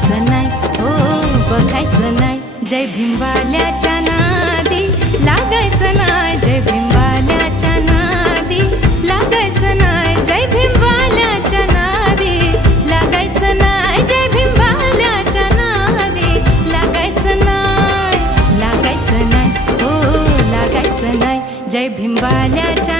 बघायचं नाही, हो बघायचं नाही. जय भीमवाल्याच्या नादी लागायचं नाही, जय भीमवाल्याच्या नादी लागायचं नाही. जय भीमवाल्याच्या नादी लागायचं नाही, जय भीमवाल्याच्या नादी लागायचं नाही, लागायचं नाही, हो लागायचं नाही. जय भीमवाल्याच्या